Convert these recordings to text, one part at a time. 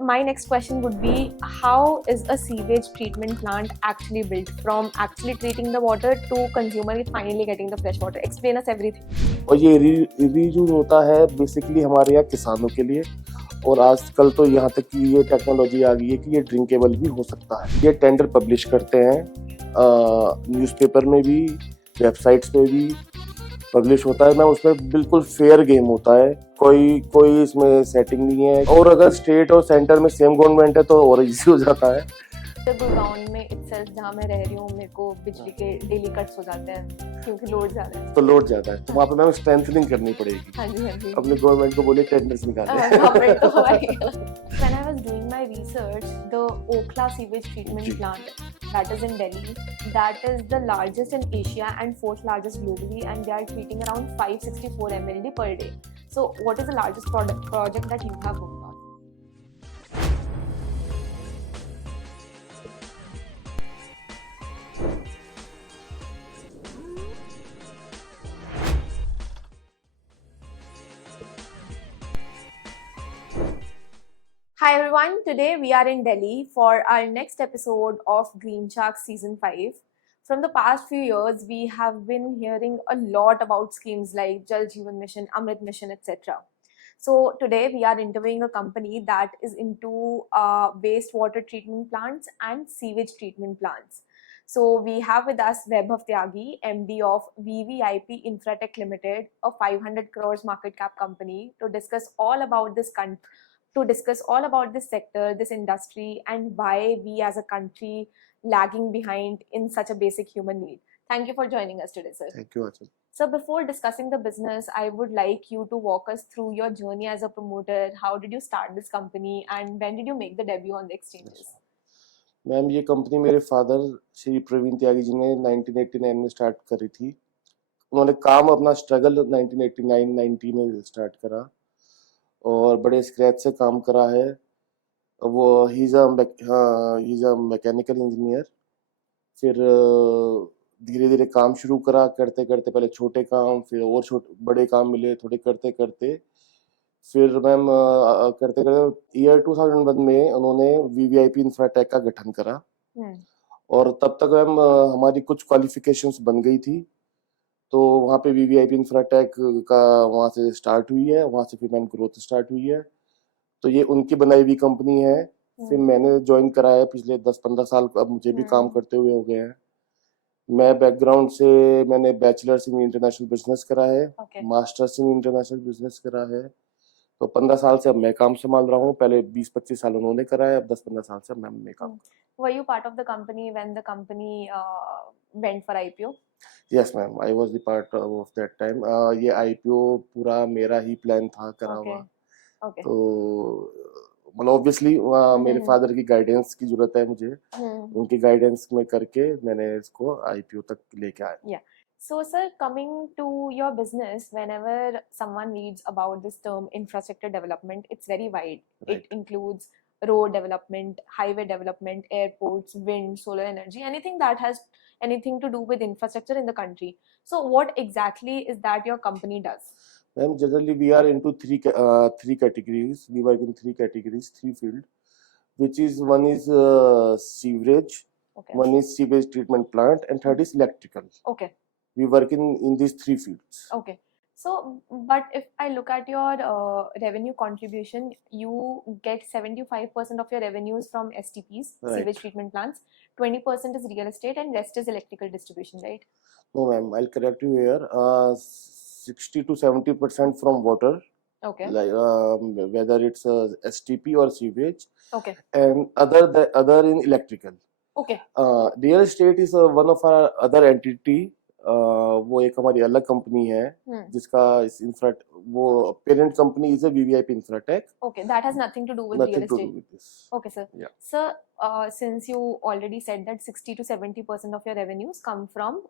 my next question would be, how is a sewage treatment plant actually built, from actually treating the water to consumer finally getting the fresh water? Explain us everything. और ये reuse होता है basically हमारे यहाँ किसानों के लिए, और आजकल तो यहाँ तक कि ये टेक्नोलॉजी आ गई है कि ये ड्रिंकेबल भी हो सकता है। ये टेंडर पब्लिश करते हैं, न्यूज़पेपर में भी, वेबसाइट्स पे भी पब्लिश होता है। मैम उसमें बिल्कुल फेयर गेम होता है, कोई इसमें सेटिंग नहीं है, और अगर स्टेट और सेंटर में सेम गवर्नमेंट है तो और इजी हो जाता है। गुड़गांव में इटसेल्फ जहाँ मैं रह रही हूँ, मेरे को बिजली के डेली कट्स हो जाते हैं क्योंकि लोड ज्यादा है। तो लोड ज्यादा है तो वहाँ पे मैम स्ट्रेंथनिंग करनी पड़ेगी। हाँ जी, हाँ जी। अपने गवर्नमेंट को बोलिए टेंडर्स निकाले। When I was doing my research, the Okhla sewage treatment plant that is in Delhi, that is the largest in Asia and fourth largest globally, and they are treating around 564 mld per day. So what is the largest project that you have worked on? Hi everyone, today we are in Delhi for our next episode of Green Sharks Season 5. From the past few years, we have been hearing a lot about schemes like Jal Jeevan Mission, Amrit Mission, etc. So today we are interviewing a company that is into wastewater treatment plants and sewage treatment plants. So we have with us Vaibhav Tyagi, MD of VVIP Infratech Limited, a 500 crores market cap company, to discuss all about this sector, this industry, and why we as a country lagging behind in such a basic human need. Thank you for joining us today, sir. Thank you, Achal. So before discussing the business, I would like you to walk us through your journey as a promoter. How did you start this company and when did you make the debut on the exchanges? Ma'am ये company मेरे father Shri Praveen Tyagi ji ने 1989 में start करी थी। उन्होंने काम अपना struggle 1989-90 में स्टार्ट करा और बड़े स्क्रैच से काम करा है। वो he is a mechanical engineer. फिर धीरे धीरे काम शुरू करा, करते करते पहले छोटे काम, फिर और बड़े काम मिले, थोड़े करते करते फिर मैम करते करते ईयर 2001 में उन्होंने वीवीआईपी इंफ्राटेक का गठन करा। और तब तक मैम हमारी कुछ क्वालिफिकेशंस बन गई थी, तो वहाँ पे वीवीआईपी इंफ्राटेक का वहाँ से स्टार्ट हुई है, वहाँ से फिर मैम ग्रोथ स्टार्ट हुई है। तो ये उनकी बनाई हुई कंपनी है। फिर मैंने ज्वाइन करा है पिछले 10-15 साल, अब मुझे भी काम करते हुए हो गए हैं। मैं बैकग्राउंड से मैंने बैचलर्स इन इंटरनेशनल बिजनेस करा है, मास्टर्स इन इंटरनेशनल बिजनेस करा है। तो 15 साल से अब मैं काम संभाल रहा हूँ। पहले 20-25 साल उन्होंने करा है, अब 10-15 साल से मैं काम। Were you part of the company when the company went for IPO? Yes ma'am, I was the part of that time. ये IPO पूरा मेरा ही प्लान था करा हुआ। तो मतलब ऑब्वियसली मेरे फादर की गाइडेंस की जरूरत है मुझे, उनकी गाइडेंस में करके मैंने इसको IPO तक लेके आया। So, sir, coming to your business, whenever someone reads about this term infrastructure development, it's very wide. Right. It includes road development, highway development, airports, wind, solar energy, anything that has anything to do with infrastructure in the country. So, what exactly is that your company does? Ma'am, generally we are into three categories. We work in three categories, three fields, which is one is sewerage, one is sewage treatment plant, and third is electrical. Okay. We work in these three fields. Okay. So, but if I look at your revenue contribution, you get 75% of your revenues from STPs, sewage treatment plants, 20% is real estate, and rest is electrical distribution, right? No, ma'am, I'll correct you here. 60 to 70% from water. Okay. Like whether it's STP or sewage. Okay. And other in electrical. Okay. Real estate is one of our other entity. वो एक हमारी अलग company है जिसका वो parent company is VVIP Infratech. Okay, that has nothing to do with real estate. Okay, sir. Yeah. Sir, since you already said that 60 to 70% of your revenues come from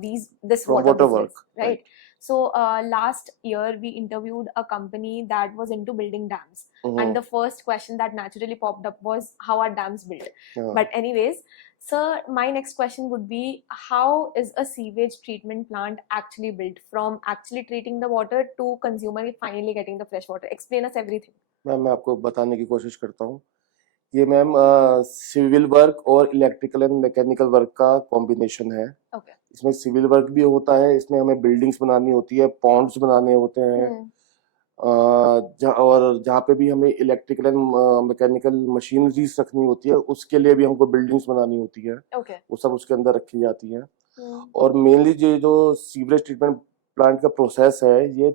this water business, work, right? So last year we interviewed a company that was into building dams, and the first question that naturally popped up was how are dams built? But anyways, sir, my next question would be, how is a sewage treatment plant actually built, from actually treating the water to consumer finally getting the fresh water? Explain us everything. Ma'am मैं आपको बताने की कोशिश करता हूँ। ये ma'am civil work और electrical and mechanical work का कॉम्बिनेशन है। ओके। इसमें सिविल वर्क भी होता है, इसमें हमें बिल्डिंग्स बनानी होती है, पॉन्ड्स बनाने होते हैं। हम्म। और जहाँ पे भी हमें इलेक्ट्रिकल एंड मैकेनिकल मशीनरीज रखनी होती है, उसके लिए भी हमको बिल्डिंग्स बनानी होती है। ओके। वो सब उसके अंदर रखी जाती हैं। हम्म। और मेनली जो सीवरेज ट्रीटमेंट प्लांट का प्रोसेस है, ये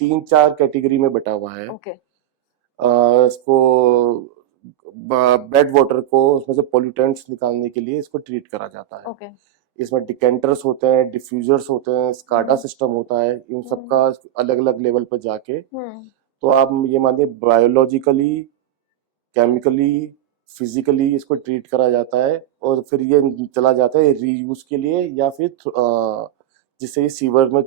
3-4 कैटेगरी में बटा हुआ है। ओके। इसको बेड वाटर को उसमें से पोल्यूटेंट्स निकालने के लिए इसको ट्रीट करा जाता है। ओके। इसमें डिकेंटर्स होते हैं, डिफ्यूजर्स होते हैं, स्काडा हम्म। सिस्टम होता है। इन सब हम्म। का अलग अलग लेवल पर जाके, हम्म। तो आप ये मानिए बायोलॉजिकली, केमिकली, फिजिकली इसको ट्रीट करा जाता है और फिर ये चला जाता है रीयूज के लिए, या फिर जिससे ये सीवर में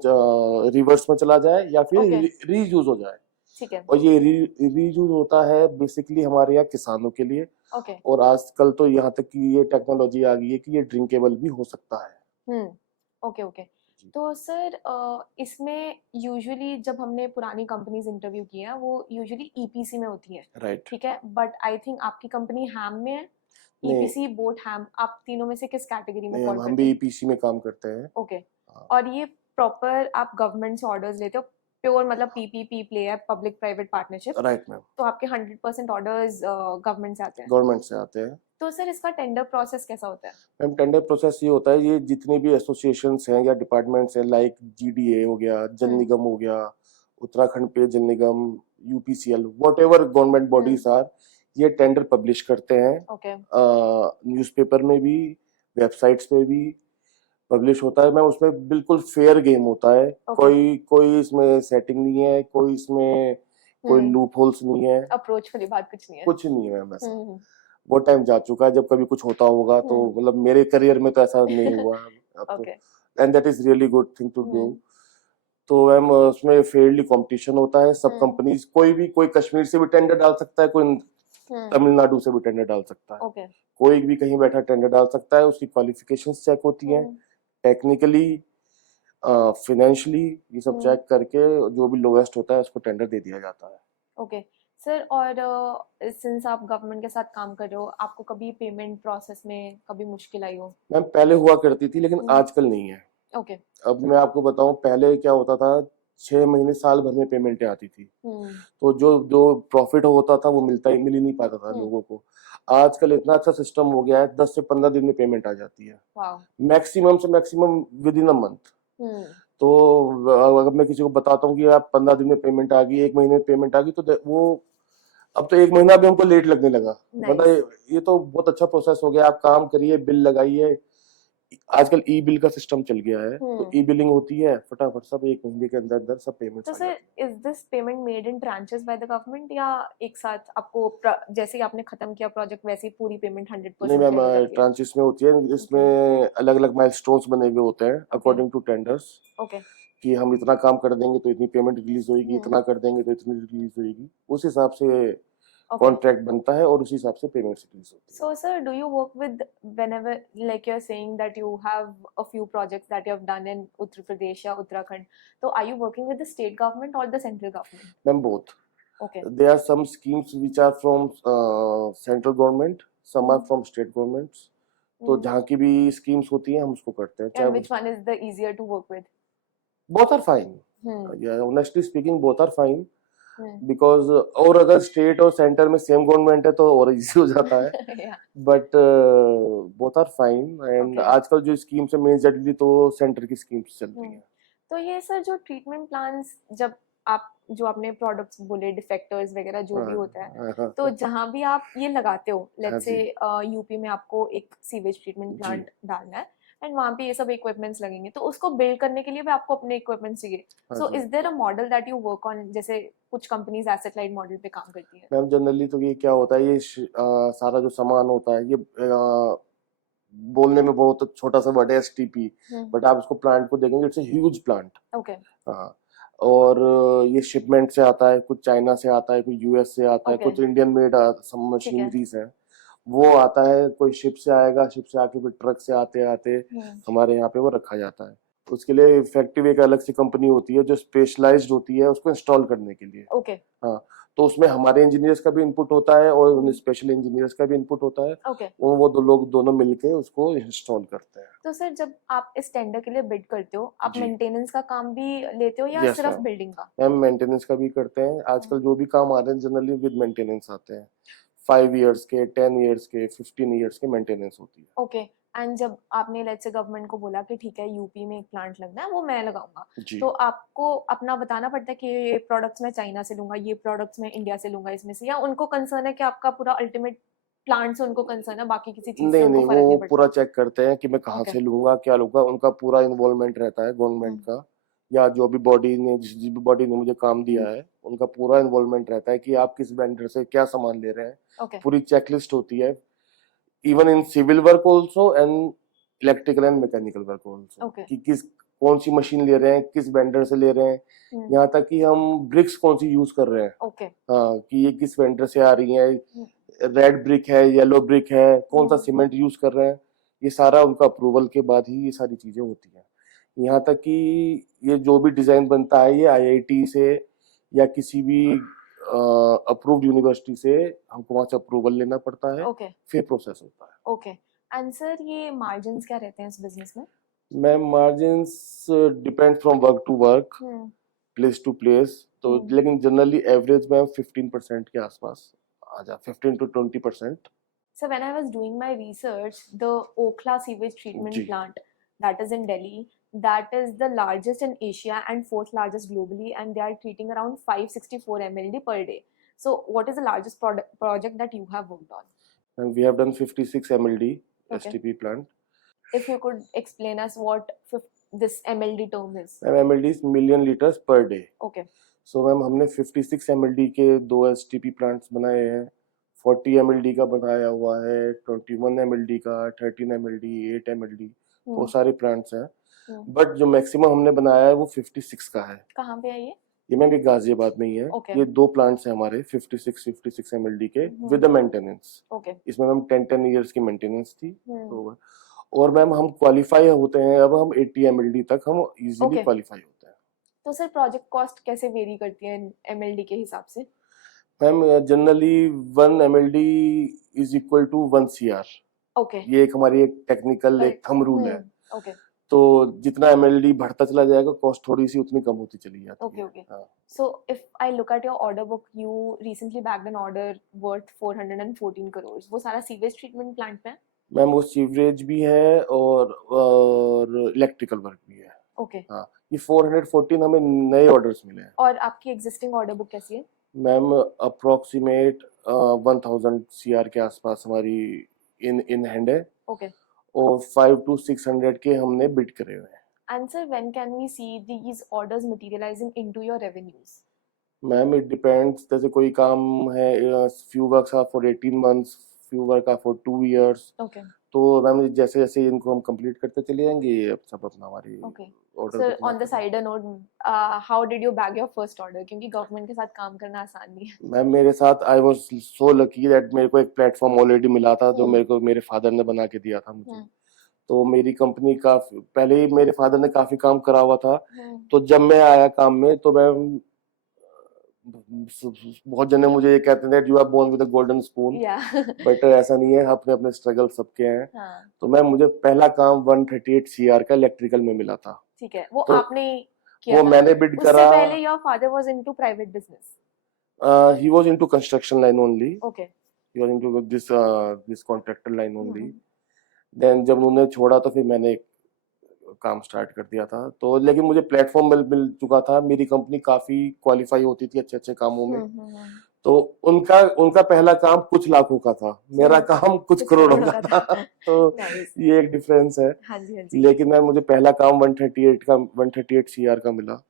रिवर्स में चला जाए या फिर ओके। रीयूज हो जाए। ठीक है। और ये रीयूज होता है बेसिकली हमारे यहाँ किसानों के लिए। ओके। और आजकल तो यहाँ तक कि ये टेक्नोलॉजी आ गई है कि ये ड्रिंकेबल भी हो सकता है। हम्म। ओके। ओके। जी। तो सर इसमें यूजुअली जब हमने पुरानी कंपनीज इंटरव्यू की हैं वो यूजुअली ईपीसी में होती है, राइट। ठीक है, बट आई थिंक आपकी कंपनी हैम में है। नहीं ईपीसी, बोट, हैम, आप तीनों में से किस कैटेगरी में नहीं, फॉल हम करते भी हैं? ईपीसी में काम करते हैं। ओके। हाँ, और ये प्रॉपर आप गवर्नमेंट से ऑर्डर्स लेते हो, प्योर मतलब पीपीपी प्ले है, public private partnership, right ma'am, तो आपके 100% ऑर्डर्स गवर्नमेंट से आते हैं। गवर्नमेंट से आते हैं। तो सर इसका टेंडर प्रोसेस कैसा होता है? मैम टेंडर प्रोसेस ये होता है, ये जितने भी एसोसिएशंस हैं या डिपार्टमेंट्स हैं, लाइक जीडीए हो गया, जल हम्म। निगम हो गया, Uttarakhand Peya Jal Nigam, UPCL, whatever government bodies are, ये टेंडर पब्लिश करते हैं। ओके। न्यूज़पेपर में भी, वेबसाइट्स पे भी पब्लिश होता है। मैम उसमें बिल्कुल फेयर गेम होता है। ओके। कोई कोई इसमें सेटिंग नहीं है, कोई इसमें कोई हम्म। लूप होल्स नहीं है, अप्रोच वाली बात कुछ नहीं है। कुछ नहीं है मैम ऐसा। हम्म। वो टाइम जा चुका है जब कभी कुछ होता होगा, तो हम्म। मतलब मेरे करियर में तो ऐसा नहीं हुआ अब तो। Okay. And that is really good thing to do. Hmm. तो मैम उसमें फेयरली कंपटीशन होता है। सब हम्म। कंपनीज, कोई कश्मीर से भी टेंडर डाल सकता है, कोई हम्म। तमिलनाडु से भी टेंडर डाल सकता है। ओके। कोई भी कहीं बैठा टेंडर डाल सकता है। उसकी क्वालिफिकेशंस चेक होती हैं, हम्म। टेक्निकली, फाइनेंशियली, ये सब हम्म। चेक करके जो भी लोएस्ट होता है उसको टेंडर दे दिया जाता है। ओके। सर और सिंस आप गवर्नमेंट के साथ काम कर रहे हो, आपको कभी पेमेंट प्रोसेस में कभी मुश्किल आई हो? मैम पहले हुआ करती थी, लेकिन हम्म। आजकल नहीं है। ओके। अब मैं आपको बताऊं, पहले क्या होता था, 6 महीने साल भर में पेमेंटें आती थी। हम्म। तो जो जो प्रॉफिट होता था वो मिल ही नहीं पाता था हम्म। लोगों को। आजकल इतना अच्छा सिस्टम हो गया है, 10 से 15 दिन में पेमेंट आ जाती है। वाओ। मैक्सिमम से maximum within a month. Hmm. तो अगर मैं किसी को बताता हूँ कि आप 15 दिन में पेमेंट आ गई, 1 महीने में पेमेंट आ गई, तो वो अब तो 1 महीना भी हमको लेट लगने लगा। मतलब नाइस। ये तो बहुत अच्छा प्रोसेस हो गया। आप काम करिए, बिल लगाइए। आजकल ई बिल का सिस्टम चल गया है, तो हम्म। ई बिलिंग होती है, फटाफट सब 1 महीने के अंदर अंदर सब पेमेंट्स तो आ सर जाती है। Is this payment made in tranches by the government, या एक साथ आपको जैसे ही आपने खत्म किया प्रोजेक्ट वैसे ही पूरी पेमेंट नहीं 100% मैम, क्लियर हो जाती है? ट्रांचेस में होती है। ओके। इसमें अलग अलग माइलस्टोन्स बने हुए होते हैं okay. According to tenders, okay. कि हम इतना काम कर देंगे तो इतनी पेमेंट रिलीज होगी, हम्म। इतना कर देंगे तो इतनी रिलीज होगी। उस हिसाब से ओके। कॉन्ट्रैक्ट बनता है और उसी हिसाब से पेमेंट रिलीज होती है। So, sir, do you work with whenever, like you're saying that you have a few projects that you have done in Uttar Pradesh or Uttarakhand? So, are you working with the state government or the central government? Ma'am both. Okay. There are some schemes which are from central government, some are Hmm. from state governments। तो Hmm. जहाँ की भी schemes होती हैं हम उसको करते हैं, चाहे And which one is the easier to work with? Both are fine. Hmm. Honestly speaking both are fine, Hmm. Because और अगर स्टेट और सेंटर में सेम गवर्नमेंट है तो और इजी हो जाता है। Yeah. But both are fine. And Okay. आजकल जो स्कीम्स है मेजरली तो सेंटर की स्कीम्स चल रही Hmm. हैं। तो ये सर जो ट्रीटमेंट प्लान्स, जब आप जो अपने प्रोडक्ट्स बोले डिफेक्टर्स वगैरह जो भी होता है, हाँ तो जहाँ भी आप ये लगाते हो, हाँ लेट्स से जी यूपी में आपको एक सीवेज ट्रीटमेंट जी प्लांट डालना है एंड वहाँ पे ये सब इक्विपमेंट्स लगेंगे, तो उसको बिल्ड करने के लिए भी आपको अपने इक्विपमेंट्स चाहिए। हाँ सो जी। Is there a model that you work on, जैसे कुछ कंपनीज एसेट लाइट मॉडल पे काम करती है? मैम जनरली तो ये क्या होता है, ये सारा जो सामान होता है, ये बोलने में बहुत छोटा सा वर्ड है एसटीपी, बट आप इसको प्लांट को देखेंगे, it's a huge plant. Okay. हाँ। और ये शिपमेंट से आता है, कुछ चाइना से आता है, कुछ यूएस से आता है, ओके। कुछ इंडियन मेड ठीक है। मशीनरीज है। वो आता है, कोई शिप से आएगा, शिप से आके फिर ट्रक से आते आते हमारे यहाँ पे वो रखा जाता है। उसके लिए इफेक्टिव एक अलग सी कंपनी होती है जो स्पेशलाइज्ड होती है उसको इंस्टॉल करने के लिए। ओके। हाँ। तो उसमें हमारे इंजीनियर्स का भी इनपुट होता है और उन स्पेशल इंजीनियर्स का भी इनपुट होता है, ओके। वो दो लोग दोनों मिलके उसको इंस्टॉल करते हैं। तो सर जब आप इस टेंडर के लिए बिड करते हो, आप जी। मेंटेनेंस का काम भी लेते हो या यस सिर्फ मैम, बिल्डिंग का? मैम मेंटेनेंस का भी करते हैं। आजकल जो भी काम आ रहे हैं जनरली विद मेंटेनेंस आते हैं। 5 इयर्स के, 10 इयर्स के, 15 इयर्स के मेंटेनेंस होती है। ओके। एंड जब आपने लेट्स से गवर्नमेंट को बोला कि ठीक है यूपी में एक प्लांट लगना है, वो मैं लगाऊंगा, जी। तो आपको अपना बताना पड़ता है कि ये प्रोडक्ट्स मैं चाइना से लूंगा, ये प्रोडक्ट्स मैं इंडिया से लूंगा इसमें से, या उनको कंसर्न है कि आपका पूरा अल्टीमेट प्लांट से उनको कंसर्न है, बाकी किसी चीज से नहीं उनको नहीं, फर्क वो नहीं पड़ता? पूरा चेक करते हैं कि मैं कहाँ ओके। से लूंगा, क्या लूंगा। उनका पूरा इन्वॉल्वमेंट रहता है गवर्नमेंट का, या जो भी बॉडी ने, जिस भी बॉडी ने मुझे काम दिया है, उनका पूरा इन्वॉल्वमेंट रहता है कि आप किस वेंडर से क्या सामान ले रहे हैं। ओके। पूरी चेकलिस्ट होती है, even in civil work also and electrical and mechanical work also, okay. कि किस कौन सी मशीन ले रहे हैं, किस वेंडर से ले रहे हैं, यहाँ तक कि हम ब्रिक्स कौन सी यूज कर रहे हैं। ओके। हाँ, कि ये किस वेंडर से आ रही है, रेड ब्रिक है, येलो ब्रिक है, कौन सा सीमेंट यूज कर रहे हैं, ये सारा उनका अप्रूवल के बाद ही ये सारी चीजें होती हैं। यहाँ तक कि ये जो भी डिजाइन बनता है ये आईआईटी से या किसी भी अप्रूव्ड यूनिवर्सिटी से हमको वहां से अप्रूवल लेना पड़ता है, ओके। फिर प्रोसेस होता है। ओके। एंड सर ये मार्जिन्स क्या रहते हैं इस बिजनेस में? Ma'am margins depend from work to work, place to place, तो लेकिन जनरली एवरेज में 15% के आसपास आ जा, 15 to 20%। So when I was doing my research, the Okhla sewage treatment जी। plant that is in Delhi, that is the largest in Asia and fourth largest globally, and they are treating around 564 mld per day. So what is the largest project that you have worked on? And we have done 56 MLD Okay. STP plant. If you could explain us what this MLD term is. MLD is million liters per day. Okay. So ma'am हमने 56 MLD के 2 STP plants बनाए हैं, 40 MLD का बनाया हुआ है, 21 MLD का, 13 MLD, 8 MLD, वो सारे प्लांट्स हैं। बट जो मैक्सिमम हमने बनाया है वो 56 का है। कहाँ पे है ये? ये मैम एक गाजियाबाद में ही है। Okay. ये 2 प्लांट्स हैं हमारे 56 MLD के विद मेंटेनेंस। Okay. इसमें मैम 10 इयर्स की मेंटेनेंस थी। तो और मैम हम क्वालिफाई होते हैं, अब हम 80 MLD तक हम इजीली क्वालिफाई होते हैं। तो सर प्रोजेक्ट कॉस्ट कैसे वेरी करती है MLD के हिसाब से? Ma'am generally 1 MLD is equal to 1 CR। Okay. ये एक हमारी एक टेक्निकल एक थंब रूल है। ओके। तो जितना MLD बढ़ता चला जाएगा कॉस्ट थोड़ी सी उतनी कम होती चली जाती है। Okay. So if I look at your order book, you recently bagged an order worth 414 crores. वो सारा सीवेज ट्रीटमेंट प्लांट में है? मैम वो सीवरेज भी है और इलेक्ट्रिकल वर्क भी है। ओके। हाँ, ये 414 हमें नए ऑर्डर्स मिले हैं। और आपकी एग्जिस्टिंग ऑर्डर बुक कैसी है? मैम अप्रोक्सीमेट 1000 CR के आसपास हमारी इन हैंड है। ओके। और 5 to 600 के हमने बिड करे हुए हैं। And sir, when can we see these orders materializing into your revenues? Ma'am it depends, जैसे कोई काम है, few works are for 18 months, few work are for 2 years। Okay. तो मैम जैसे जैसे इनको हम कंप्लीट करते चले जाएंगे, ये सब अपना हमारी order. Sir on the cider note, how did you bag your first order? क्योंकि गवर्नमेंट के साथ काम करना आसान नहीं है। मैम मेरे साथ I was so lucky that मेरे को एक प्लेटफॉर्म ऑलरेडी मिला था जो मेरे को मेरे फादर ने बना के दिया था मुझे। तो मेरी कंपनी का पहले ही मेरे फादर ने काफी काम करा हुआ था। तो जब मैं आया काम में तो मैं बहुत जने मुझे ये कहते थे you are born with a golden spoon, but ऐसा नहीं है, अपने अपने स्ट्रगल सबके हैं। तो मैं मुझे पहला काम 138 CR का इलेक्ट्रिकल में मिला था। ठीक है, वो तो आपने किया वो था? मैंने बिड करा। उससे पहले your father was into private business? He was into construction line only. Okay. He was into this contractor line only. Then जब उन्होंने छोड़ा तो फिर मैंने काम स्टार्ट कर दिया था। तो लेकिन मुझे प्लेटफॉर्म मिल चुका था, मेरी कंपनी काफी क्वालिफाई होती थी अच्छे अच्छे कामों में। तो उनका पहला काम कुछ लाखों का था, मेरा काम कुछ करोड़ों का था। तो ये एक डिफरेंस है। हाँ जी, हाँ जी। लेकिन मैं मुझे पहला काम 138 CR का मिला।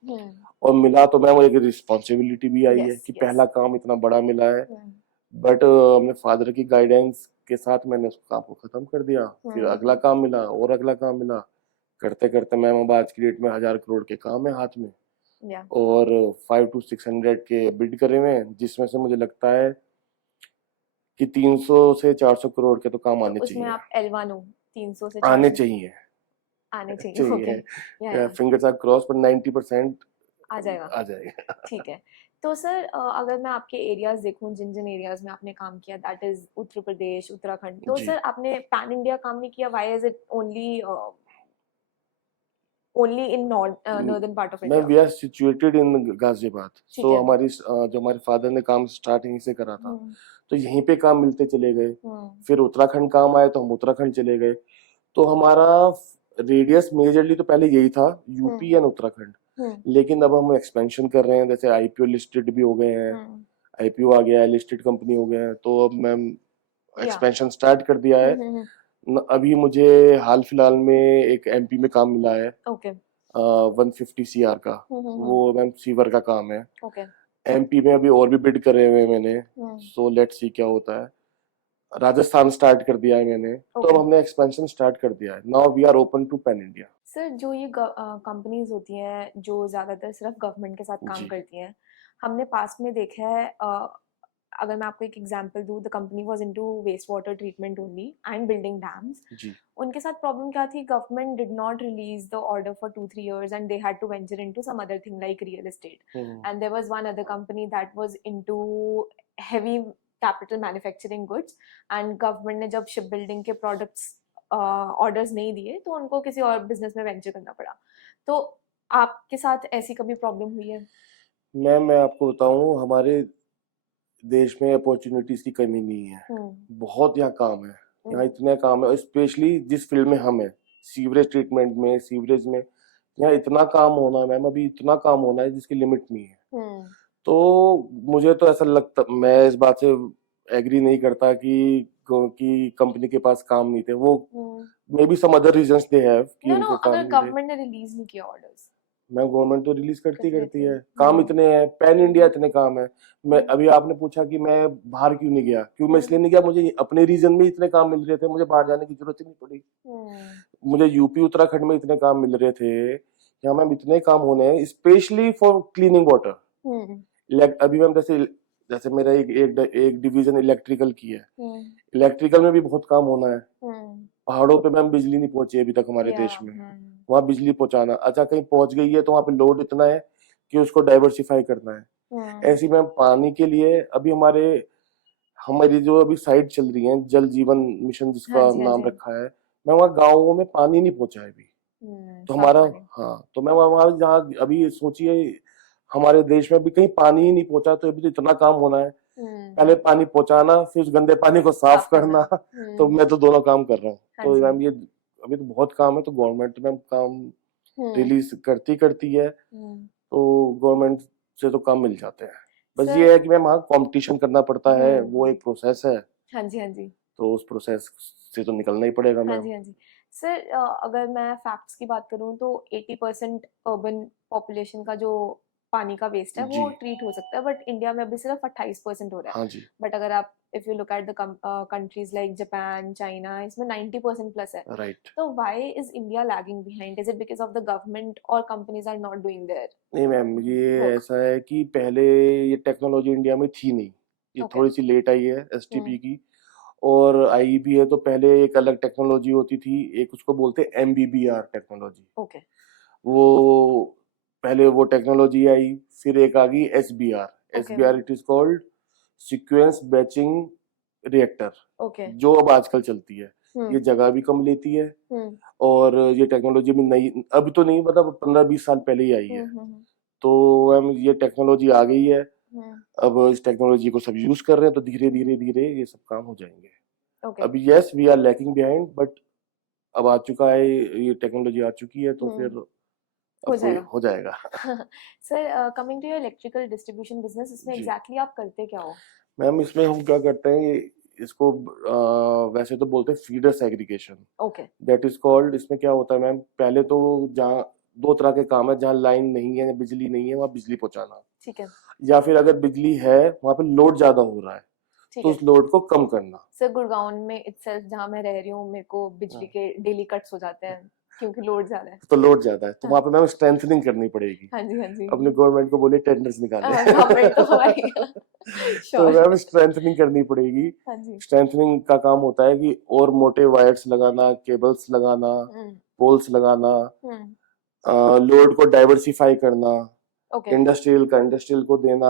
और मिला तो मैं मुझे रिस्पॉन्सिबिलिटी भी आई है कि पहला काम इतना बड़ा मिला है। बट अपने फादर की गाइडेंस के साथ मैंने उस काम को खत्म कर दिया। फिर अगला काम मिला और अगला काम मिला, करते करते मैम अब आज की डेट में 1000 करोड़ के काम है हाथ में। और 5 to 600 के बिड करे हुए हैं, जिसमें से मुझे लगता है कि 300 से 400 करोड़ के तो काम आने चाहिए। उसमें आप L1 हो, 300 से आने चाहिए। ओके। फिंगर्स आर क्रॉस, पर 90% आ जाएगा। आ जाएगा। ठीक है। तो सर अगर मैं आपके एरियाज देखूं, जिन जिन एरियाज में आपने काम किया, दैट इज उत्तर प्रदेश, उत्तराखंड, तो जी सर आपने पैन इंडिया काम नहीं किया? Why is it only only in म- नॉर्दर्न पार्ट ऑफ मैं India? We are situated in Ghaziabad, ठीक सो है। जो हमारे फादर ने काम स्टार्ट यहीं से करा था, हम्म। तो यहीं पे काम मिलते चले गए। हम्म। फिर उत्तराखंड काम आए तो हम उत्तराखंड चले गए। तो हमारा रेडियस मेजरली तो पहले यही था, यूपी हम्म। एंड उत्तराखंड। हम्म। लेकिन अब हम एक्सपेंशन कर रहे हैं, जैसे आईपीओ लिस्टेड भी हो गए हैं, हम्म। आईपीओ आ गया है, लिस्टेड कंपनी हो गए हैं, तो अब मैम या। एक्सपेंशन स्टार्ट कर दिया है। अभी मुझे हाल फिलहाल में एक एमपी में काम मिला है, ओके। 150 CR का। वो मैम सीवर का काम है। ओके। एमपी में अभी और भी बिड करे हुए हैं मैंने, हम्म। सो लेट्स सी क्या होता है। राजस्थान स्टार्ट कर दिया है मैंने, तो ओके। अब हमने एक्सपेंशन स्टार्ट कर दिया है। Now we are open to pan India. Sir जो ये कंपनीज होती हैं जो ज़्यादातर सिर्फ गवर्नमेंट के साथ काम जी करती हैं, हमने पास्ट में देखा है, अगर मैं आपको एक एग्जांपल दूं, the company was into waste water treatment only and building dams. जी उनके साथ प्रॉब्लम क्या थी? Government did not release the order for 2-3 years and they had to venture into some other thing like real estate. Hmm, and there was one other company that was into heavy capital manufacturing goods, and government ने जब ship building के products orders नहीं दिए तो उनको किसी और business में वेंचर करना पड़ा। तो आपके साथ ऐसी कभी प्रॉब्लम हुई है? मैम मैं आपको बताऊं, हमारे देश में अपॉर्चुनिटीज की कमी नहीं है। बहुत यहाँ काम है, यहाँ इतने काम है, स्पेशली जिस फील्ड में हम है, सीवरेज ट्रीटमेंट में, सीवरेज में, यहाँ इतना काम होना है मैम, अभी इतना काम होना है जिसकी लिमिट नहीं है। तो मुझे तो ऐसा लगता, मैं इस बात से एग्री नहीं करता कि कंपनी के पास काम नहीं थे। वो maybe some other reasons they have कि नो नो, उनको काम अगर नहीं थे। गवर्नमेंट ने रिलीज नहीं किया ऑर्डर्स मैम गवर्नमेंट तो रिलीज करती करती करती रहती है। है, काम इतने हैं, पैन इंडिया इतने काम है। मैं हम्म। अभी आपने पूछा कि मैं बाहर क्यों नहीं गया, क्यों मैं इसलिए नहीं गया, मुझे अपने रीजन में इतने काम मिल रहे थे, मुझे बाहर जाने की जरूरत ही नहीं पड़ी। मुझे यूपी उत्तराखंड में इतने काम मिल रहे थे, यहाँ मैम इतने काम होने हैं, स्पेशली फॉर क्लीनिंग वाटर। अभी मैम जैसे जैसे मेरा एक डिवीजन इलेक्ट्रिकल की है, इलेक्ट्रिकल में भी बहुत काम होना है। पहाड़ों पे मैम बिजली नहीं पहुंची अभी तक हमारे देश में, वहां बिजली पहुंचाना, अच्छा कहीं पहुंच गई है तो वहां पे लोड इतना है कि उसको डाइवर्सिफाई करना है। ऐसी मैम पानी के लिए अभी हमारी जो अभी साइट चल रही है, जल जीवन मिशन हाँ जिसका जी, हाँ नाम जी। रखा है, मैं वहाँ गाँवों में पानी नहीं पहुंचा है अभी। तो साफ हमारा, पानी। हाँ, तो मैं वहाँ जहाँ अभी सोचिए, हमारे देश में अभी कहीं पानी ही नहीं पहुंचा, तो अभी तो इतना काम होना है, पहले पानी पहुंचाना, फिर उस गंदे पानी को साफ साफ करना। करना। तो मैं तो दोनों काम कर रहा हूँ। हाँ तो जी। मैम ये अभी तो बहुत काम है, तो गवर्नमेंट मैम काम रिलीज करती है, तो गवर्नमेंट से तो काम मिल जाते हैं। बस सर। ये है कि मैम हाँ, कंपटीशन करना पड़ता है, वो एक प्रोसेस है, हाँ जी, हाँ जी। तो उस प्रोसेस से तो निकलना ही पड़ेगा हाँ मैम। जी, हाँ जी। सर अगर मैं फैक्ट्स की बात करूँ तो 80% अर्बन पॉपुलेशन का जो पानी का वेस्ट है जी वो ट्रीट हो सकता है, बट इंडिया में अभी सिर्फ 28% हो रहा है। हाँ जी बट अगर आप if you look at the countries like Japan, China, इसमें 90% प्लस है। राइट। तो why is India lagging behind? Is it because of the government और companies are not doing there नहीं मैम, ये वर्क? ऐसा है कि पहले ये टेक्नोलॉजी इंडिया में थी नहीं, ये ओके। थोड़ी सी लेट आई है एसटीपी की, और आई भी है। तो पहले एक अलग टेक्नोलॉजी होती थी, एक उसको बोलते एमबीबीआर टेक्नोलॉजी। ओके। वो पहले वो टेक्नोलॉजी आई, फिर एक आ गई SBR. Okay. SBR it is called sequence batching reactor, okay. जो अब आजकल चलती है। ये जगह भी कम लेती है, और ये टेक्नोलॉजी भी नई, अभी तो नहीं, मतलब 15-20 साल पहले ही आई है। तो हम ये टेक्नोलॉजी आ गई है, अब इस टेक्नोलॉजी को सब यूज कर रहे हैं, तो धीरे धीरे धीरे ये सब काम हो जाएंगे। ओके। अभी yes we are lacking behind, but अब आ चुका है, ये टेक्नोलॉजी आ चुकी है, तो फिर हो अब जाएगा। हो जाएगा। Sir coming to your electrical distribution business, इसमें जी एग्जैक्टली आप करते क्या हो? मैम, इसमें हम क्या करते हैं, इसको वैसे तो बोलते हैं feeder segregation, okay. That is called. इसमें क्या होता है मैम, पहले तो जहाँ दो तरह के काम है, जहाँ लाइन नहीं है, बिजली नहीं है, वहाँ बिजली पहुंचाना, ठीक है। या फिर अगर बिजली है वहाँ पे लोड ज्यादा हो रहा है, ठीक तो है। उस लोड को कम करना। सर गुड़गांव में इटसेल्फ जहाँ मैं रह रही हूँ, मेरे को बिजली के डेली कट्स हो जाते हैं क्योंकि लोड ज्यादा है। तो लोड ज्यादा है, तो हाँ। वहाँ पे मैम स्ट्रेंथनिंग करनी पड़ेगी। हाँ जी, हाँ जी। अपने गवर्नमेंट को बोले टेंडर्स निकाले। गवर्नमेंट तो हमारी तो श्योर। मैम स्ट्रेंथनिंग करनी पड़ेगी। हाँ जी। स्ट्रेंथनिंग का काम होता है कि और मोटे वायर्स लगाना, केबल्स लगाना, पोल्स लगाना, लोड को डाइवर्सिफाई करना, ओके, इंडस्ट्रियल को देना,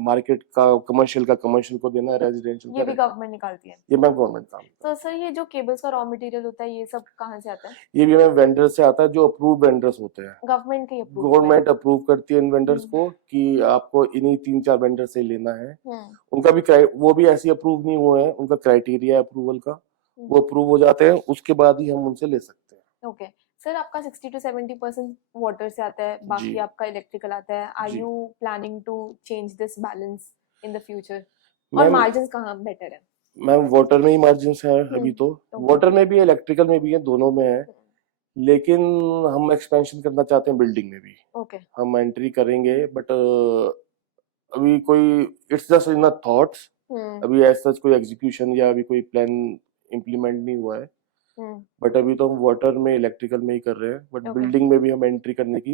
मार्केट का कमर्शियल को देना, रेजिडेंशियल ये का भी गवर्नमेंट निकालती है। ये मैं गवर्नमेंट काम करता तो सर ये जो केबल्स का रॉ मटेरियल होता है ये सब कहाँ से आता है? हूँ। ये भी मैं वेंडर से आता है, जो अप्रूव वेंडर्स होते हैं। गवर्नमेंट के अप्रूव गवर्नमेंट अप्रूव करती है इन वेंडर्स हम्म को कि आपको इन्हीं 3-4 वेंडर से लेना है। हम्म उनका भी वो भी ऐसे अप्रूव नहीं हुए हैं, उनका क्राइटेरिया अप्रूवल का, हम्म, वो अप्रूव हो जाते हैं, उसके बाद ही हम उनसे ले सकते हैं। ओके। सर आपका 60 to 70% वाटर से आता है, जी बाकी आपका इलेक्ट्रिकल आता है। आर जी you planning to change this balance in the future? और मैम मार्जिन्स कहाँ बेटर है? मैम वाटर में ही मार्जिन है अभी तो। ओके वाटर में भी, इलेक्ट्रिकल में भी है, दोनों में है। लेकिन हम एक्सपेंशन करना चाहते हैं बिल्डिंग में भी। ओके हम एंट्री करेंगे, बट अभी कोई, इट्स जस्ट इन थॉट्स। हम्म अभी ऐसा कोई एग्जीक्यूशन या अभी कोई प्लान इम्प्लीमेंट नहीं हुआ है। हम्म बट अभी तो हम वाटर में, इलेक्ट्रिकल में ही कर रहे हैं, बट ओके बिल्डिंग में भी हम एंट्री करने की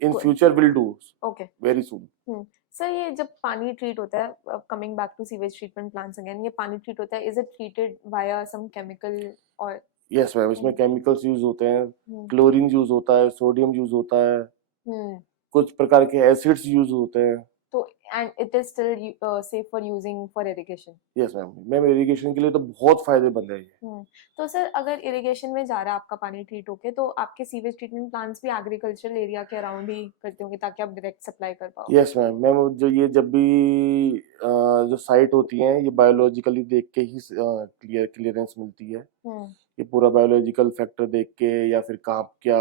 in good future will do okay very soon. Sir ये जब पानी ट्रीट होता है, coming back to sewage treatment plants again, ये पानी ट्रीट होता है, is it treated via some chemical और यस मैम, इसमें केमिकल्स यूज होते हैं, हम्म क्लोरीन यूज होता है, सोडियम यूज होता है, हम्म कुछ प्रकार के एसिड्स यूज होते हैं। तो and it is still safe for using for irrigation? Yes ma'am, ma'am irrigation के लिए तो बहुत फायदेमंद है ये। तो सर अगर इरिगेशन में जा रहा है आपका पानी ट्रीट होके, तो आपके सीवेज ट्रीटमेंट प्लांट्स भी एग्रीकल्चरल एरिया के अराउंड ही करते होंगे ताकि आप डायरेक्ट सप्लाई कर पाओ? यस मैम, मैम जो ये जब भी जो साइट होती है, ये बायोलॉजिकली देख के ही क्लियरेंस मिलती है। हम्म ये पूरा बायोलॉजिकल फैक्टर देख के, या फिर कहाँ क्या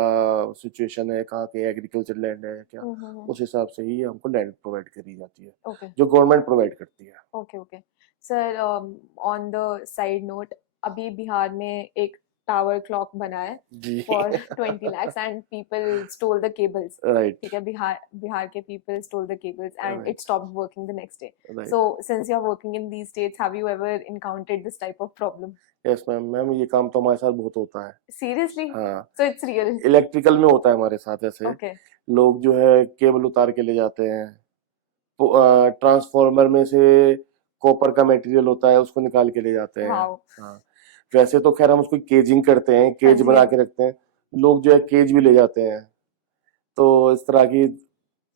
सिचुएशन है, कहाँ के एग्रीकल्चर लैंड है क्या, उस हिसाब से ही हमको लैंड प्रोवाइड करी जाती है, ओके जो गवर्नमेंट प्रोवाइड करती है। Okay okay. Sir on the side note, अभी बिहार में एक टावर क्लॉक बना है जी for 20 lakhs and people stole the cables. Right ठीक है, बिहार के people stole the cables and right it stopped working the next day. Right so since you are working in these states, have you ever encountered this type of problem? Yes ma'am, ma'am ये काम तो हमारे साथ बहुत होता है। Seriously? हाँ, so it's real? Electrical में होता है हमारे साथ ऐसे। ओके लोग जो है केबल उतार के ले जाते हैं, ट्रांसफार्मर में से कॉपर का मटेरियल होता है, उसको निकाल के ले जाते हैं। वाओ। हाँ, वैसे तो खैर हम उसको केजिंग करते हैं, हाँ केज जी बना हाँ के जी। रखते हैं। लोग जो है केज भी ले जाते हैं। तो इस तरह की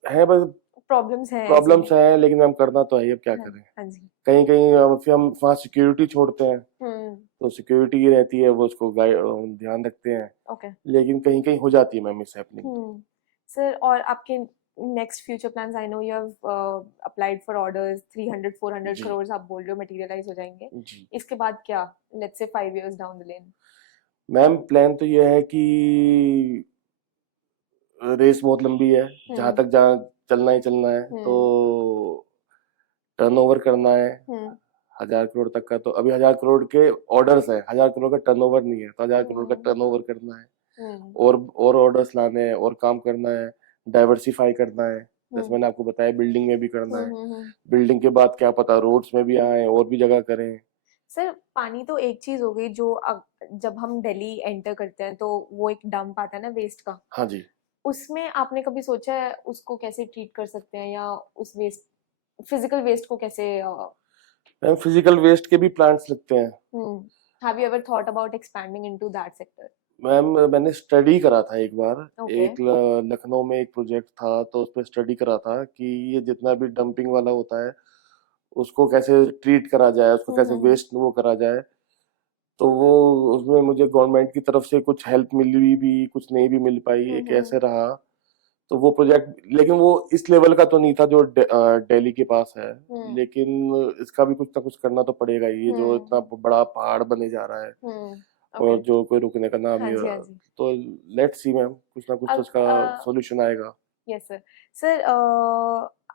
है, बस प्रॉब्लम्स हैं ऐसी। प्रॉब्लम्स हैं, लेकिन हम करना तो है ही, अब क्या हाँ करें। हाँ जी। कहीं कहीं फिर हम वहाँ सिक्योरिटी छोड़ते हैं, हम्म तो सिक्योरिटी ही रहती है, वो उसको ध्यान रखते हैं। ओके। लेकिन कहीं कहीं हो जाती है मैम मिस हैपनिंग। सर और आपके next future plans, I know you have applied for orders 300-400 जी करोड़ आप बोल रहे हो मटेरियलाइज हो जाएंगे। जी इसके बाद क्या, let's say 5 years down the lane? Ma'am, plan तो ये है कि रेस बहुत लंबी है, जहां हम्म तक जहाँ चलना ही चलना है, तो हम्म टर्नओवर करना है हम्म 1000 करोड़ तक का। तो अभी 1000 करोड़ के ऑर्डर्स है, 1000 करोड़ का टर्नओवर नहीं है, तो 1000 करोड़ का हम्म टर्नओवर करना है। हम्म और ऑर्डर्स लाने हैं, और काम करना है, डाइवर्सिफाई करना है, जैसे हम्म मैंने आपको बताया बिल्डिंग में भी करना है। हम्म। बिल्डिंग के बाद क्या पता रोड्स में भी आए और भी जगह करें। सर पानी तो एक चीज हो गई जो जब हम दिल्ली एंटर करते हैं तो वो एक डंप आता है ना वेस्ट का, हाँ जी उसमें आपने कभी सोचा है उसको कैसे ट्रीट कर सकते हैं, या उस वेस्ट, फिजिकल वेस्ट को कैसे? मैम, फिजिकल वेस्ट के भी प्लांट्स लगते हैं। Have you ever thought about expanding into that sector? Ma'am मैंने स्टडी करा था एक बार, ओके एक लखनऊ में एक प्रोजेक्ट था, तो उस पर स्टडी करा था कि ये जितना भी डंपिंग वाला होता है, उसको कैसे ट्रीट करा जाए, उसको कैसे हम्म। वेस्ट वो करा जाए। तो वो, उसमें मुझे गवर्नमेंट की तरफ से कुछ हेल्प मिली भी, कुछ नहीं भी मिल पाई, ये हम्म कैसे रहा। तो वो प्रोजेक्ट, लेकिन वो इस लेवल का तो नहीं था जो दिल्ली के पास है। हम्म लेकिन इसका भी कुछ ना कुछ करना तो पड़ेगा ही, ये जो हम्म इतना बड़ा पहाड़ बने जा रहा है, ओके। और जो कोई रुकने का नाम हाँ नहीं हो जी हाँ रहा। जी। तो लेट्स सी मैम, कुछ ना कुछ तो अब इसका सॉल्यूशन आएगा। Yes sir. सर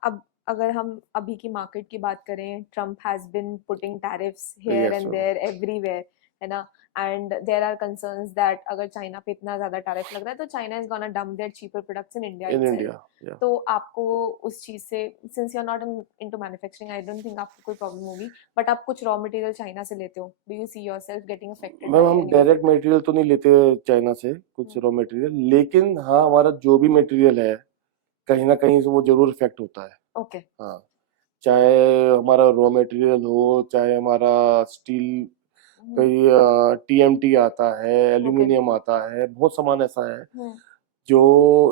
अब अगर हम अभी की मार्केट की बात करें, Trump has been putting tariffs here yes and ma'am, there everywhere, है ना? And there are concerns that अगर चाइना पे इतना ज्यादा टैरिफ लग रहा है तो China is gonna dump their cheaper products in India in itself. India, या तो आपको उस चीज से, since you are not into manufacturing, I don't think आपको कोई प्रॉब्लम होगी, बट आप कुछ रॉ मटेरियल चाइना से लेते हो, do you see yourself getting affected ma'am by हम any of direct it? Material तो नहीं लेते चाइना से, कुछ रॉ मटेरियल, लेकिन हाँ हमारा जो भी मटेरियल है, कहीं ना कहीं से वो जरूर इफेक्ट होता है। ओके। हाँ, चाहे हमारा रॉ मटेरियल हो, चाहे हमारा स्टील, कहीं टीएमटी आता है, ओके। एल्यूमिनियम आता है, बहुत सामान ऐसा है हम्म जो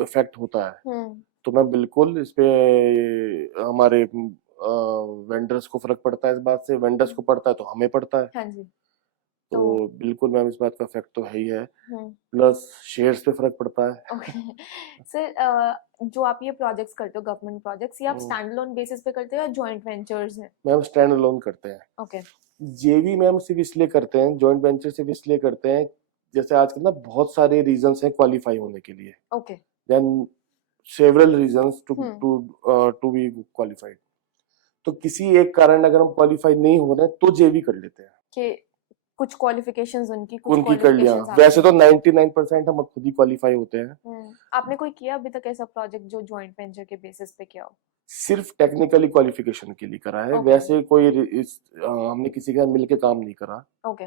इफेक्ट होता है। हम्म तो मैम बिल्कुल इस पे हमारे वेंडर्स को फर्क पड़ता है, इस बात से वेंडर्स को पड़ता है तो हमें पड़ता है। हाँ जी। तो तो बिल्कुल मैम इस बात का इफेक्ट तो है ही है, हम्म प्लस शेयर्स पे फर्क पड़ता है। ओके सर, जो आप ये प्रोजेक्ट्स करते हो गवर्नमेंट प्रोजेक्ट्स, ये आप हम्म, स्टैंड अलोन बेसिस पे करते हो या जॉइंट वेंचर्स हैं? मैम स्टैंड अलोन करते हैं। ओके। जेवी मैम सिर्फ इसलिए करते हैं, जॉइंट वेंचर सिर्फ इसलिए करते हैं, जैसे आजकल ना बहुत सारे रीजंस हैं क्वालिफाई होने के लिए, okay. Then several reasons to hmm to to be qualified. तो किसी एक कारण अगर हम क्वालिफाई नहीं हो रहे हैं तो जेवी कर लेते हैं, कि कुछ क्वालिफिकेशंस उनकी, कुछ उनकी कर लिया। क्वालिफिकेशंस वैसे आपकी। तो 99% हम खुद ही क्वालिफाई होते हैं। आपने कोई किया अभी तक ऐसा प्रोजेक्ट जो जॉइंट वेंचर के बेसिस पे किया हो? सिर्फ टेक्निकली क्वालिफिकेशन के लिए करा है, ओके। वैसे कोई हमने किसी के साथ मिलके काम नहीं करा। ओके।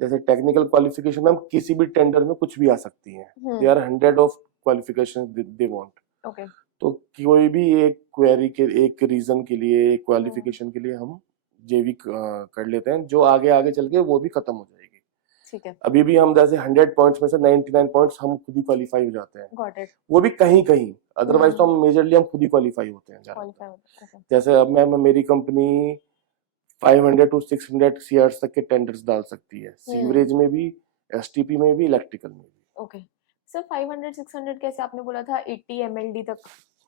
जैसे टेक्निकल क्वालिफिकेशन में हम किसी भी टेंडर में कुछ भी आ सकती हैं, they are 100 of qualification they want. Okay. तो कोई भी एक क्वेरी के एक रीजन के लिए, एक हम्म क्वालिफिकेशन के लिए हम जेवी कर लेते हैं, जो आगे आगे चल के वो भी खत्म हो जाएगी। ठीक है। अभी भी हम जैसे 100 पॉइंट्स में से 99 पॉइंट्स हम खुद ही क्वालिफाई हो जाते हैं, गॉट इट। वो भी कहीं कहीं, अदरवाइज तो हम मेजरली हम खुद ही क्वालिफाई होते हैं ज्यादातर। क्वालिफाई होता है। जैसे अब मैम मेरी कंपनी 500 टू 600 सीआर तक के टेंडर्स डाल सकती है, सीवरेज में भी, एसटीपी में भी, इलेक्ट्रिकल में भी। ओके। सर 500 600 कैसे, आपने बोला था 80 एमएलडी तक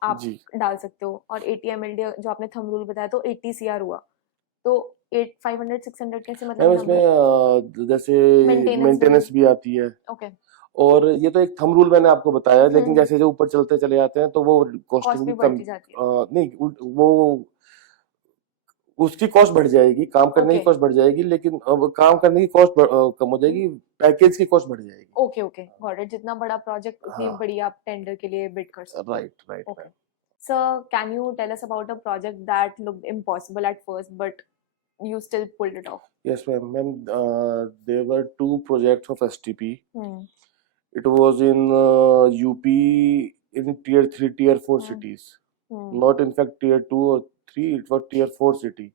आप जी डाल सकते हो, और 80 एमएलडी जो आपने थंब रूल बताया तो 80 सीआर हुआ, तो 8 500 600 कैसे, मैम मतलब इसमें नंबर जैसे मेंटेनेंस मेंटेनेंस भी आती है, ओके। और ये तो एक थंब रूल मैंने आपको बताया, लेकिन हम्म जैसे जो ऊपर चलते चले जाते हैं तो वो कॉस्टिंग कॉस्ट भी भी कम, बढ़ती जाती है। नहीं वो उसकी कॉस्ट बढ़ जाएगी, काम करने की ओके। कॉस्ट बढ़ जाएगी, लेकिन अब काम करने की कॉस्ट कम हो जाएगी, पैकेज की कॉस्ट बढ़ जाएगी। ओके ओके गॉट इट, जितना बड़ा प्रोजेक्ट उतनी हाँ, बड़ी आप टेंडर के लिए बिड कर सकते राइट राइट हो। Okay. Right. Sir can you tell us about a project that looked impossible at first but you still pulled it off? Yes, ma'am. Ma'am, there were two projects of STP. Hmm. It was in UP in tier 3, tier 4 Hmm. cities. Hmm. Not in fact tier 2 or 3, it was tier 4 city.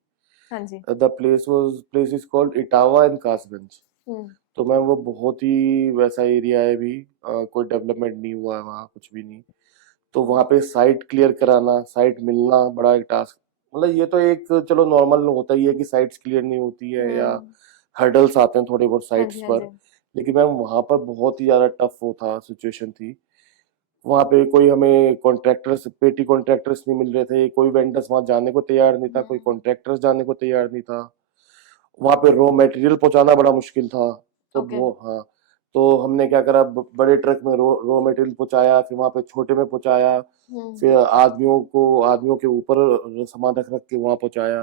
हाँ जी। The place is called Itawa and Kasganj. हम्म तो ma'am वो बहुत ही वैसा area है, अभी कोई development नहीं हुआ है वहाँ, कुछ भी नहीं। तो वहाँ पे साइट क्लियर कराना, साइट मिलना बड़ा एक टास्क, मतलब ये तो एक चलो नॉर्मल होता ही है कि साइट्स क्लियर नहीं होती है या हम्म हर्डल्स आते हैं थोड़े बहुत हाँ साइट्स जी हाँ पर, जी। लेकिन मैम वहाँ पर बहुत ही ज्यादा टफ वो था, सिचुएशन थी। वहाँ पे कोई हमें कॉन्ट्रैक्टर्स, पेटी कॉन्ट्रैक्टर्स नहीं मिल रहे थे, कोई वेंडर्स वहाँ जाने को तैयार नहीं था, कोई हम्म कॉन्ट्रैक्टर्स जाने को तैयार नहीं था। वहाँ पे रॉ मटेरियल पहुंचाना बड़ा मुश्किल था। तो ओके। वो हाँ, तो हमने क्या करा, बड़े ट्रक में रॉ मटेरियल पहुंचाया, फिर वहाँ पे छोटे में पहुंचाया, फिर आदमियों के ऊपर सामान रख रख के वहाँ पहुंचाया।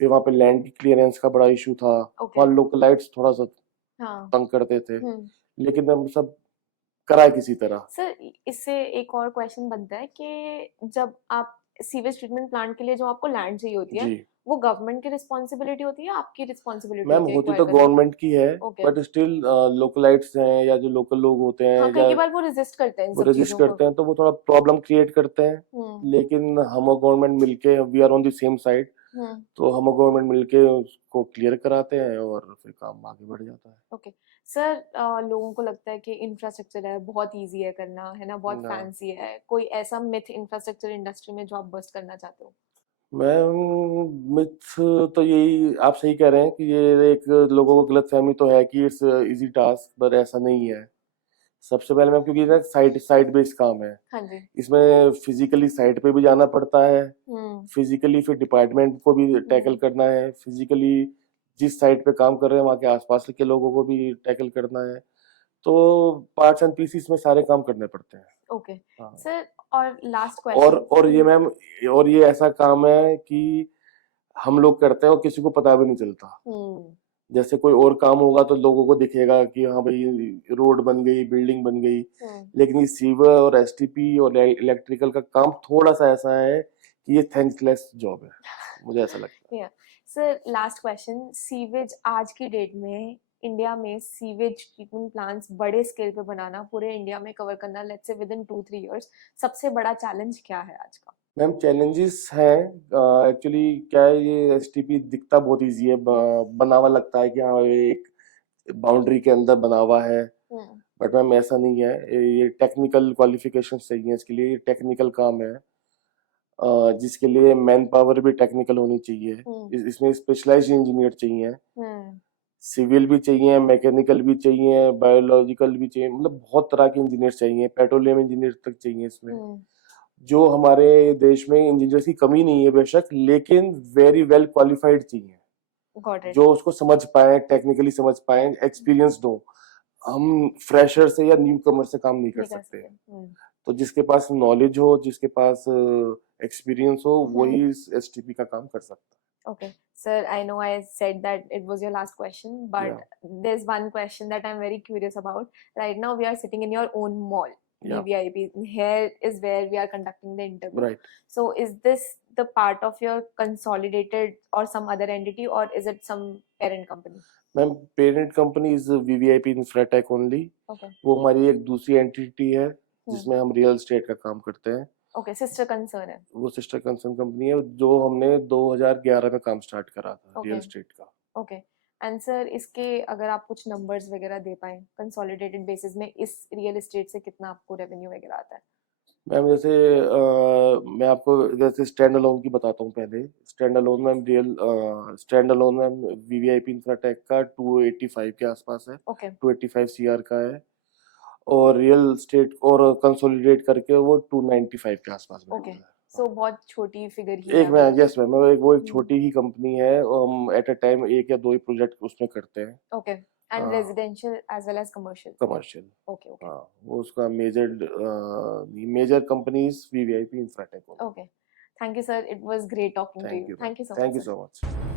फिर वहाँ पे लैंड की क्लियरेंस का बड़ा इशू था, ओके। वहाँ लोकलाइट्स थोड़ा सा हाँ। तंग करते थे, हम्म लेकिन हम सब कराए किसी तरह। सर इससे एक और क्वेश्चन बनता है कि जब आप सीवेज ट्रीटमेंट प्लांट के लिए जो आपको लैंड चाहिए होती है, जी वो गवर्नमेंट की रिस्पॉन्सिबिलिटी होती है, आपकी रिस्पॉन्सिबिलिटी मैम, होती है होती एक्वायर तो करना? गवर्नमेंट की है, ओके। बट स्टिल लोकलाइट्स हैं या जो लोकल लोग होते हाँ, हैं कई या कई बार वो रेजिस्ट करते हैं इन वो सब रजिस्ट चीजों को। करते हैं तो वो थोड़ा प्रॉब्लम क्रिएट करते हैं। हम्म लेकिन हम और गवर्नमेंट मिलके, we are on the same side, hmm तो हम और गवर्नमेंट मिलके उसको क्लियर कराते हैं और फिर काम आगे बढ़ जाता है। ओके। सर लोगों को लगता है कि इंफ्रास्ट्रक्चर है बहुत इजी है करना, है ना, बहुत ना फैंसी है, कोई ऐसा मिथ इंफ्रास्ट्रक्चर इंडस्ट्री में जो आप बस्ट करना चाहते हो? मैम मिथ तो यही, आप सही कह रहे हैं कि ये एक लोगों को गलतफहमी तो है कि इट्स इजी टास्क, पर ऐसा नहीं है। सबसे पहले मैम, क्योंकि ना साइट साइट बेस्ड काम है, हाँ जी। इसमें फिजिकली साइट पे भी जाना पड़ता है, हम्म फिजिकली फिर डिपार्टमेंट को भी टैकल करना है, फिजिकली जिस साइट पे काम कर रहे हैं वहाँ के आसपास के लोगों को भी टैकल करना है, तो पार्ट्स एंड पीसीस में सारे काम करने पड़ते हैं। ओके। हाँ, सर और लास्ट और क्वेश्चन। और ये मैम, और ये ऐसा काम है कि हम लोग करते हैं और किसी को पता भी नहीं चलता। हम्म जैसे कोई और काम होगा तो लोगों को दिखेगा कि हाँ भाई रोड बन गई, बिल्डिंग बन गई, हम्म लेकिन ये सीवर और एसटीपी और इलेक्ट्रिकल का काम थोड़ा सा ऐसा है कि ये थैंकलेस जॉब है, मुझे ऐसा लगता या सर लास्ट क्वेश्चन, सीवेज आज की डेट में इंडिया में सीवेज ट्रीटमेंट प्लांट्स बड़े स्केल पे बनाना, पूरे इंडिया में कवर करना, let's say with in 2-3 years, सबसे बड़ा चैलेंज क्या है आज का? है। मैम चैलेंजेस हैं, एक्चुअली क्या है, ये एसटीपी दिखता बहुत इजी है, बना हुआ लगता है कि हाँ ये एक बाउंड्री के अंदर बना हुआ है, Hmm. बट मैम ऐसा नहीं है, ये टेक्निकल क्वालिफिकेशन चाहिए इसके लिए, ये टेक्निकल काम है, जिसके लिए मैन पावर भी टेक्निकल होनी चाहिए। Hmm. इसमें स्पेशलाइज्ड इंजीनियर चाहिए, Hmm. सिविल भी चाहिए, मैकेनिकल भी चाहिए, बायोलॉजिकल भी चाहिए, मतलब बहुत तरह के इंजीनियर चाहिए, पेट्रोलियम इंजीनियर तक चाहिए इसमें। Hmm. जो हमारे देश में इंजीनियर्स की कमी नहीं है बेशक, लेकिन वेरी वेल क्वालिफाइड चाहिए, Got it. जो उसको समझ पाए, टेक्निकली समझ पाए, एक्सपीरियंस्ड हो। हम फ्रेशर से या न्यू कमर से काम नहीं कर नहीं कर सकते। सकते। तो जिसके पास नॉलेज हो, जिसके पास एक्सपीरियंस हो, हम्म। वही इस एसटीपी का काम कर सकता Okay, sir, I know I said that it was your last question, है। but या there's one question that I'm very curious about. Right now, we are sitting in your own mall, या VVIP. Here is where we are conducting the interview. Right. So, is this the part of your consolidated or some other entity, or is it some parent company? Ma'am parent company is VVIP Infratech only. Okay. वो हमारी एक दूसरी entity है जिसमें हम real estate का काम करते हैं। Okay, sister concern है. वो सिस्टर कंसर्न कंपनी है जो हमने 2011 में काम स्टार्ट करा था रियल Okay. एस्टेट का। ओके एंड सर इसके अगर आप कुछ नंबर्स वगैरह दे पाएं कंसोलिडेटेड बेसिस में इस रियल एस्टेट से कितना आपको रेवेन्यू वगैरह आता है? मैम जैसे मैं आपको जैसे स्टैंड अलोन की बताता हूँ पहले। Stand alone ma'am stand alone ma'am VVIP Infratech का 285 के आसपास है, ओके 285 सीआर का है, और रियल एस्टेट और कंसोलिडेट करके वो 295 के आसपास ओके बैठता है। सो बहुत छोटी फिगर ही है एक मैं अभी। यस मैम, वो एक हम्म, छोटी ही कंपनी है और हम एट अ टाइम एक या दो ही प्रोजेक्ट उसमें करते हैं। ओके एंड हाँ, residential as well as commercial. Commercial. Okay okay हाँ, वो उसका मेजर कंपनीज वीवीआईपी इंफ्राटेक होगा। Okay thank you sir, it was great talking to thank you, you ma'am, thank you so thank much you sir. So much.